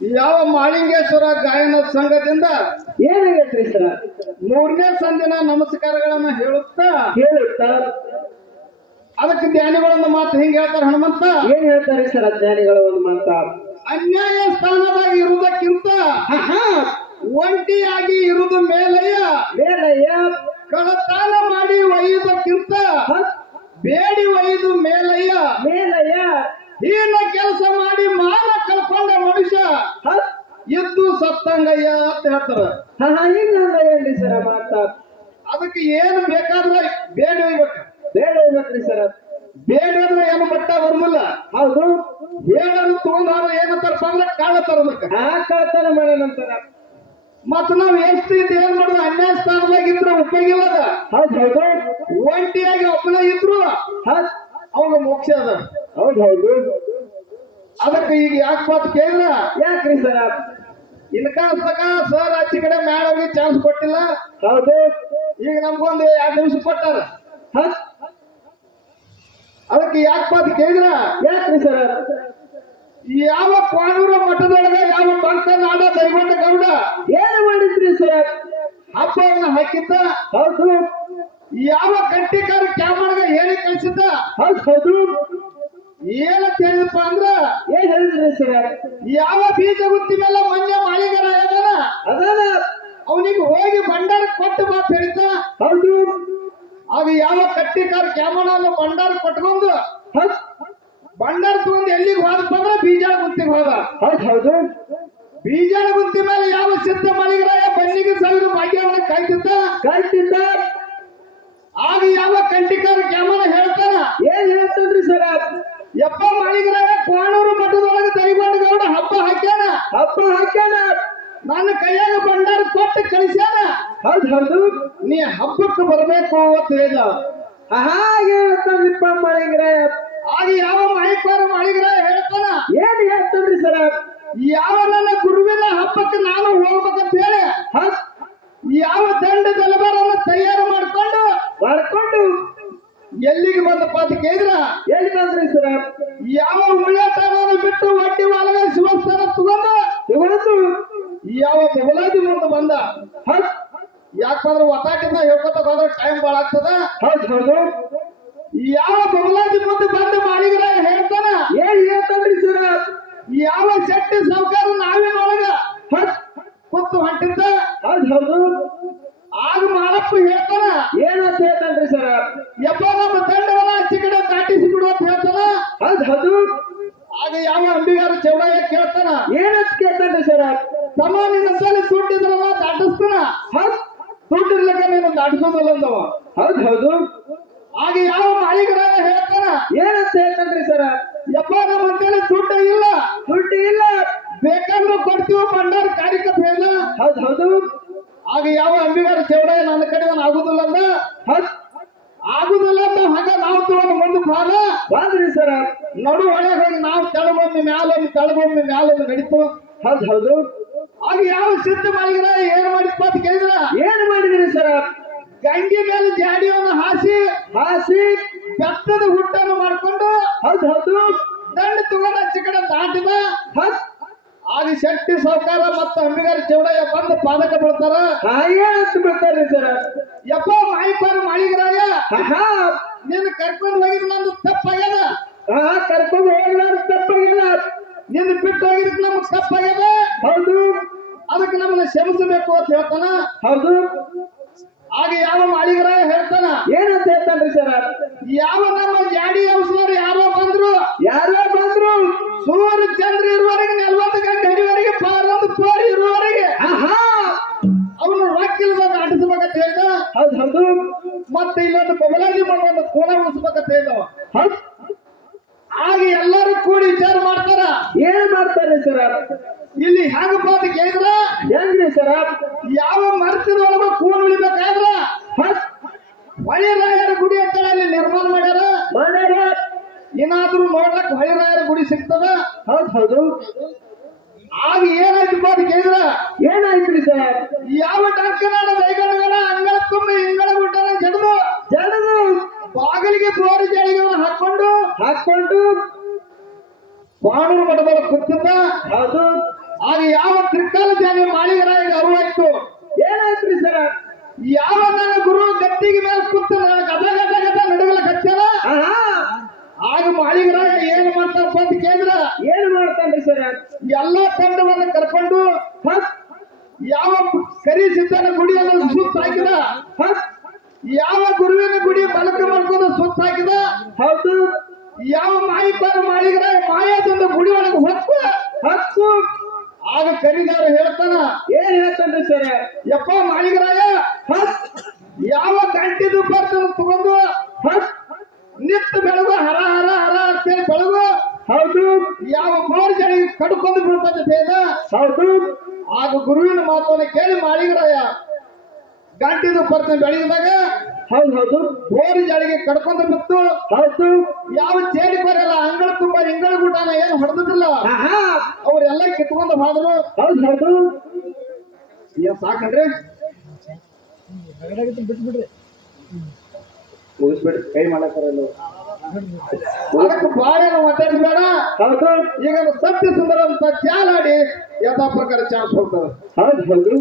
ಯಾವ ಮಾಳಿಂಗೇಶ್ವರ ಗಾಯನ ಸಂಘದಿಂದ ಏನಾಗೈತ್ರಿ ಸರ್? ಮೂರನೇ ಸಂದಿನ ನಮಸ್ಕಾರಗಳನ್ನ ಹೇಳುತ್ತಾ? ಹೇಳುತ್ತಾ? ಅದಕ್ಕೆ ಧ್ಯಾನಿಗಳನ್ನ ಮಾತು ಹಿಂಗೆ ಹೇಳ್ತಾರೆ ಹನುಮಂತ? ಏನ್ ಹೇಳ್ತಾರೆ ಸರ್ ಧ್ಯಾನಿಗಳು ಒಂದು ಮಾತ ಅನ್ಯಾಯ ಸ್ಥಾನದಾಗ ಇರುವುದಕ್ಕಿಂತ ಒಂಟಿಯಾಗಿ ಇರುವುದು ಮೇಲಯ್ಯ. ಮೇಲಯ್ಯ. ಕಳತಾನ ಸತ್ತಂಗಯ್ಯ ಅಂತ ಹೇಳ್ತಾರ. ಹಾ ಹಾ ಹಿಂಗಂದ ಹೇಳಿ ಸರ ಮಾತ. ಅದಕ್ಕೆ ಏನು ಬೇಕಾದ್ರೆ ಬೇಡ ಒಯ್ಬೇಕು ಬೇಡ ಇರ್ಬೇಕ್ರಿ ಸರ. ಬೇಡ ಅಂದ್ರೆ ಏನು ಬಟ್ಟ ಬರುದಿಲ್ಲ. ಹೌದು. ಬೇಡನ್ನು ತಗೊಂಡಾರ ಏನಂತಾರಪ್ಪ ಅಂದ್ರೆ ಕಾಣತ್ತಾರ ಅದಕ್ಕೆ ಆ ಕಳ್ತನ ಮಾಡೋಣಂತಾರ ಮತ್ತ ನಾವ್ ಎಷ್ಟು ಇದ್ದು ಏನ್ ಮಾಡುದು ಅನ್ಯಾಯ ಸ್ಥಾನದಾಗ ಇದ್ರ ಉಪಯೋಗ ಇಲ್ಲದ ಹೌದ್ ಹೌದು. ಒಂಟಿಯಾಗಿ ಒಬ್ಬನೇ ಇದ್ರು ಅವಾಗ ಮೋಕ್ಷ ಅದ. ಹೌದು ಹೌದು. ಅದಕ್ಕೆ ಈಗ ಯಾಕೆ ಮಾತು ಕೇಳಿದ್ರ? ಯಾಕ್ರಿ ಸರ? ಇನ್ಕ ಸರ್ ಆಚೆ ಕಡೆ ಮೇಡಮ್ಗೆ ಚಾನ್ಸ್ ಕೊಟ್ಟಿಲ್ಲ. ಹೌದು. ಈಗ ನಮ್ಗೊಂದು ಎರಡು ನಿಮಿಷ ಕೊಟ್ಟಾರ. ಅದಕ್ಕೆ ಯಾಕೆ ಅಂತ ಕೇಳಿದ್ರ? ಯಾಕ್ರಿ ಸರ್? ಯಾವ ಕ್ವಾಣೂರ ಮಠದೊಳಗ ಯಾವ ಬಂಕ ನಾಡ ಕೈಗೊಂಡ ಗೌಡ? ಏನು ಮಾಡಿದ್ರಿ ಸರ್? ಹಬ್ಬವನ್ನ ಹಾಕಿದ್ದ. ಹೌದು. ಯಾವ ಗಟ್ಟಿಕಾರ ಕ್ಯಾಮರ್ಗ ಹೇಳಿ ಕಳಿಸಿದ್ದ? ಹೌದು ಹೌದು. ಏನಂತ ಹೇಳಿದಪ್ಪ ಅಂದ್ರ? ಏನ್ ಹೇಳಿದ್ರಿ ಸರ್? ಯಾವ ಬೀಜ ಗುತ್ತಿ ಮೇಲೆ ಮೊನ್ನೆ ಮಾಳಿಗರ ಏನಾನ ಅದಾನ. ಅವನಿಗೆ ಹೋಗಿ ಭಂಡಾರ ಕೊಟ್ಟು ಮಾತು ಹೇಳಿದ್ದ ಹೌದು. ಆಗ ಯಾವ ಕಟ್ಟಿಕಾರ ಕ್ಯಾಮರಾನ ಭಂಡಾರ ಕೊಟ್ಕೊಂಡು ಬಂಡಾರ ಭಂಡಾರ ತಗೊಂಡು ಎಲ್ಲಿಗೆ ಹೋದಪ್ಪ ಅಂದ್ರೆ ಬೀಜ ಗುತ್ತಿಗೆ ಹೋದ. ಹೌದು ಹೌದು. ಬೀಜ ಗುತ್ತಿ ಮೇಲೆ ಯಾವ ಸಿದ್ಧ ಮಾಳಿಗರಾಯ ಬನ್ನಿಗೆ ಸಾವಿರ ಭಾಗ್ಯವನ್ನ ಕಾಯ್ತಿದ್ದ? ಕಾಯ್ತಿದ್ದ. ಆಗ ಯಾವ ಕಂಟಿಕಾರ ಕ್ಯಾಮರ ಹೇಳ್ತಾನ? ಏನ್ ಹೇಳ್ತಂದ್ರಿ ಸರ? ಯಪ್ಪ ಮಾಡಿದ್ರೆ ಕೋಣೂರು ಮಠದೊಳಗೆ ದೈಗೊಂಡ ಗೌಡ ಹಬ್ಬ ಹಾಕ್ಯಾನ. ಹಬ್ಬ ಹಾಕ್ಯಾನ. ನನ್ನ ಕೈಯಾಗ ಬಂಡಾರ ಕೊಟ್ಟು ಕಳಿಸ್ಯಾನ. ಹೌದು ಹೌದು. ನೀ ಹಬ್ಬಕ್ಕೆ ಬರಬೇಕು ಅಂತ ಹೇಳಿದ. ಹಾಗೆ ಹೇಳ್ತಾನ್ರಿಪ್ಪ ಮಳಿಗ್ರ ಆಗ ಯಾವ ಮಾಳಿಕವಾರ ಮಾಳಿಗರಾಯ ಹೇಳ್ತಾನ ಏನ್ ಹೇಳ್ತಾನ್ರಿ ಸರ ಯಾವ ನನ್ನ ಗುರುವಿನ ಹಬ್ಬಕ್ಕೆ ನಾನು ಹೋಗ್ಬೇಕಂತ ಹೇಳಿ ಹೌದ್ ಯಾವ ದಂಡ ದಲಬರನ್ನ ತಯಾರು ಮಾಡ್ಕೊಂಡು ಮಾಡ್ಕೊಂಡು ಎಲ್ಲಿಗೆ ಬಂದಪ್ಪ ಅಂತ ಕೇಳಿದ್ರ? ಎಲ್ಲಿ ಬಂದ್ರಿ ಸರ್? ಯಾವ ಉಳಿಯಾಟವನ್ನು ಬಿಟ್ಟು ಒಟ್ಟಿ ಒಳಗೆ ಶಿವಸ್ಥಾನ ತಗೊಂಡು? ಇವತ್ತು ಯಾವ ಬಬಲಾದಿ ಮುಂದೆ ಬಂದ? ಯಾಕಂದ್ರೆ ಒತ್ತಾಟಿಂದ ಹೇಳ್ಕೊತ ಹೋದ್ರೆ ಟೈಮ್ ಭಾಳ ಆಗ್ತದ? ಹೌದು ಹೌದು. ಯಾವ ಬಬಲಾದಿ ಮುಂದೆ ಬಂದು ಮಾಡಿದ್ರ ಹೇಳ್ತಾನ? ಏನ್ ಹೇಳ್ತಾನ್ರಿ ಸರ್? ಯಾವ ಶೆಟ್ಟಿ ಸಾವುಕಾರ ನಾವೇ ಒಳಗ ಕೂತು ಹೊಂಟಿದ್ದ? ಹೌದು ಹೌದು ಆಗ ಮಾರಪ್ಪ ಹೇಳ್ತಾನ ಏನಂತ ಹೇಳ್ತಾನ್ರಿ ಸರ ಯಪ್ಪ ನಮ್ಮ ದಂಡವನ್ನ ಆಚೆ ಕಡೆ ದಾಟಿಸಿ ಬಿಡು ಅಂತ ಹೇಳ್ತಾನ ಹೌದ್ ಹೌದು ಆಗ ಯಾವ ಅಂಬಿಗಾರ ಚೌಡಯ್ಯ ಕೇಳ್ತಾನ? ಏನಂತ ಕೇಳ್ತಾನ್ರಿ ಸರ? ತಮ್ಮ ನಿನ್ನ ತಲೆ ದುಡ್ಡಿದ್ರಲ್ಲ ದಾಟಿಸ್ತಾನ ದುಡ್ಡಿರ್ಲಕ್ಕ ನೀನು ದಾಟಿಸೋದಲ್ಲ ಅಂದವ ಹೌದ್ ಹೌದು. ಆಗ ಯಾವ ಮಾಳಿಗರಾಯ ಹೇಳ್ತಾನ? ಏನಂತ ಹೇಳ್ತಾನ್ರಿ ಸರ? ಯಪ್ಪ ನಮ್ಮ ಅಂತೇಳಿ ದುಡ್ಡು ಇಲ್ಲ. ದುಡ್ಡು ಇಲ್ಲ. ಬೇಕಾದ್ರೂ ಕೊಡ್ತೀವಿ ಭಂಡಾರ ಕಾರ್ಯಕರ್ತ ಇಲ್ಲ ಹೌದ್ ಹೌದು. ಆಗ ಯಾವ ಅಂಬಿಗಾರ ಚೌಡಯ್ಯ ನನ್ನ ಕಡೆ ನಾನು ಆಗುದಿಲ್ಲ ಅಂದ? ಹೌದ್. ಆಗುದಿಲ್ಲ ಅಂತ ಹಂಗ ನಾವು ತಗೊಂಡು ಮುಂದೆ ಬಾಲ. ಬಾದ್ರಿ ಸರ. ನಡು ಒಳಗೆ ಹೋಗಿ ನಾವು ತಳಗೊಮ್ಮೆ ಮ್ಯಾಲೊಮ್ಮೆ ತಳಗೊಮ್ಮೆ ಮ್ಯಾಲೊಮ್ಮೆ ನಡೀತು. ಹೌದು ಹೌದು. ಆಗ ಯಾವ ಸಿದ್ಧ ಮಾಡಿದ್ರ ಏನ್ ಮಾಡಿಪ್ಪ ಅಂತ ಕೇಳಿದ್ರ? ಏನ್ ಮಾಡಿದ್ರಿ ಸರ? ಗಂಗೆ ಮೇಲೆ ಜಾಡಿಯನ್ನು ಹಾಸಿ ಹಾಸಿ ಬೆತ್ತದ ಹುಟ್ಟನ್ನು ಮಾಡ್ಕೊಂಡು ಹೌದು ಹೌದು. ದಂಡ ತುಗಡ ಚಿಕ್ಕ ದಾಟಿದ ಹೌದ್. ಆಗ ಶಕ್ತಿ ಸಹಕಾರ ಮತ್ತು ಅಂಬಿಗರ ಚೌಡಯ್ಯ ಬಂದು ಪಾದಕ ಬೀಳ್ತಾರ. ಹಾಗೆ ಅಂತ ಬಿಡ್ತಾರ್ರಿ ಸರ? ಯಪ್ಪ ಮಾಯಿಪಾರ ಮಾಳಿಗರಾಯ ನಿನ್ನ ಕರ್ಕೊಂಡು ಹೋಗಿದ್ ನಂದು ತಪ್ಪಾಗ್ಯದ? ಹಾ ಕರ್ಕೊಂಡು ತಪ್ಪಾಗಿಲ್ಲ ನಿನ್ನ ಬಿಟ್ಟು ಹೋಗಿದ್ ನಮಗ್ ತಪ್ಪಾಗ್ಯದ? ಹೌದು. ಅದಕ್ಕೆ ನಮ್ಮನ್ನ ಕ್ಷಮಿಸಬೇಕು ಅಂತ ಹೇಳ್ತಾನ? ಹೌದು. ಆಗ ಯಾವ ಮಾಳಿಗರಾಯ ಹೇಳ್ತಾನ? ಏನಂತ ಹೇಳ್ತಾನ್ರಿ ಸರ? ಯಾವ ನಮ್ಮ ಜಾಡಿ ಔಷಧರು ಯಾರೋ ಬಂದ್ರು? ಯಾರೋ ಬಂದ್ರು. ಸೂರ್ಯ ಚಂದ್ರ ಇರುವವರೆಗೆ ನಲ್ವತ್ತು ಗಂಟೆ ಅಡಿವರೆಗೆ ಪಾರೊಂದು ಪೋರಿ ಇರುವವರೆಗೆ. ಆಹಾ. ಅವನು ರೊಕ್ಕಿಲ್ದಾಗ ಆಟಿಸ್ಬೇಕಂತ ಹೇಳ್ದ? ಹೌದು ಹೌದು. ಮತ್ತೆ ಇಲ್ಲೊಂದು ಬಬಲಾದಿ ಒಂದು ಕೋಣ ಉಳಿಸ್ಬೇಕಂತ ಹೇಳ್ದವ ಹೌದ್. ಆಗ ಎಲ್ಲರೂ ಕೂಡಿ ವಿಚಾರ ಮಾಡ್ತಾರ? ಏನ್ ಮಾಡ್ತಾರೆ ಸರ? ಇಲ್ಲಿ ಹೆಂಗಪ್ಪ ಅಂತ ಕೇಳಿದ್ರ? ಹೆಂಗ್ರಿ ಸರ? ಯಾವ ಮರ್ತಿರೋ ಕೂನ್ ಉಳಿಬೇಕಾದ್ರ? ಹೊಳೆರಾಯರ ಗುಡಿ ಅಂತ ಅಲ್ಲಿ ನಿರ್ಮಾಣ ಮಾಡ್ಯಾರ? ಮಾಡ್ಯಾರ. ಏನಾದ್ರೂ ನೋಡ್ಲಕ್ ಹೊಳೆರಾಯರ ಗುಡಿ ಸಿಗ್ತದ? ಹೌದ್ ಹೌದು. ಆಗ ಏನಾಯ್ತಪ್ಪ ಅಂತ ಕೇಳಿದ್ರ? ಏನಾಯ್ತ್ರಿ ಸರ್? ಯಾವ ಡಾಕ್ಟರ್ ಅಂಗಳ ತುಂಬ ಹಿಂಗಳ ಬಿಟ್ಟಾರ ಜಡದು ಹಾಕೊಂಡು ಬಾಣೂರು ಮಠದಲ್ಲಿ ಮಠದ ಕೂತಿದ್ದ ಹೌದು. ಆಗ ಯಾವ ತ್ರಿಕಾಲ ಧ್ಯಾನ ಮಾಳಿಗರಾಯ ಏನಾಯ್ತು ಏನಾಯ್ತ್ರಿ ಸರ? ಯಾವ ನನ್ನ ಗುರು ಗಟ್ಟಿಗೆ ಮೇಲೆ ಕೂತ ಗದ ಗದ ಗದ ನಡುಗಲ ಕಚ್ಚಲ? ಆಗ ಮಾಳಿಗರಾಯ ಏನ್ ಮಾಡ್ತಾರಪ್ಪ ಅಂತ ಕೇಂದ್ರ ಏನ್ ಮಾಡ್ತಾನ್ರಿ ಸರ? ಎಲ್ಲಾ ತಂಡವನ್ನ ಕರ್ಕೊಂಡು ಯಾವ ಕರಿ ಸಿದ್ದನ ಗುಡಿಯನ್ನು ಸುತ್ತ ಹಾಕಿದ? ಯಾವ ಗುರುವಿನ ಗುಡಿ ಬಲಕ ಮಾಡ್ಕೊಂಡು ಸುತ್ತ ಹಾಕಿದ? ಹೌದು. ಯಾವ ಮಾಯಿಕಾರ ಮಾಡಿದ್ರೆ ಮಾಯಾದಿಂದ ಗುಡಿ ಒಳಗೆ ಹೊತ್ತು, ಹತ್ತು. ಆಗ ಕರಿದಾರ ಹೇಳ್ತಾನ, ಏನ್ ಹೇಳ್ತಾನ್ರಿ ಸರ್? ಯಪ್ಪ ಹತ್ ಯಾವ ಗಂಟಿದು ಬರ್ತದ ತಗೊಂಡು ಹತ್ ನಿತ್ತ ಬೆಳಗು ಹರ ಹರ ಹರ ಅಂತೇಳಿ ಬೆಳಗು. ಹೌದು. ಯಾವ ಮೂರು ಜನ ಕಡ್ಕೊಂಡು ಬೀಳ್ತದೆ ಬೇಗ. ಹೌದು. ಆಗ ಗುರುವಿನ ಮಾತನ್ನ ಕೇಳಿ ಮಾಳಿಗರಾಯ ಗಂಟಿದು ಬರ್ತನೆ ಬೆಳಗಿದಾಗ ಹೌದು ಹೌದು. ಬೋರಿ ಜಾಳಿಗೆ ಕಡ್ಕೊಂಡು ಬಿತ್ತು. ಹೌದು. ಯಾವ ಚೇಡಿ ಬರಲ್ಲ ಅಂಗಳ ತುಂಬ ಹಿಂಗಳ ಗುಟಾನ ಏನು ಹೊಡೆದಿಲ್ಲ ಅವ್ರೆಲ್ಲ ಕಿತ್ಕೊಂಡು ಹೋದ್ರು ಹೌದು ಹೌದು. ಏನ್ ಸಾಕಂದ್ರೆ ಮುಗಿಸ್ಬಿಡ್ರಿ ಕೈ ಮಾಡಕ್ಕಾರಲ್ಲ ಅದಕ್ಕೆ ಈಗ ಸತ್ಯ ಸುಂದರ ಅಂತ ಚಾಲಾಡಿ ಯಥಾ ಪ್ರಕಾರ ಚಾನ್ಸ್ ಹೋಗ್ತದೆ ಹೌದು ಹೌದು.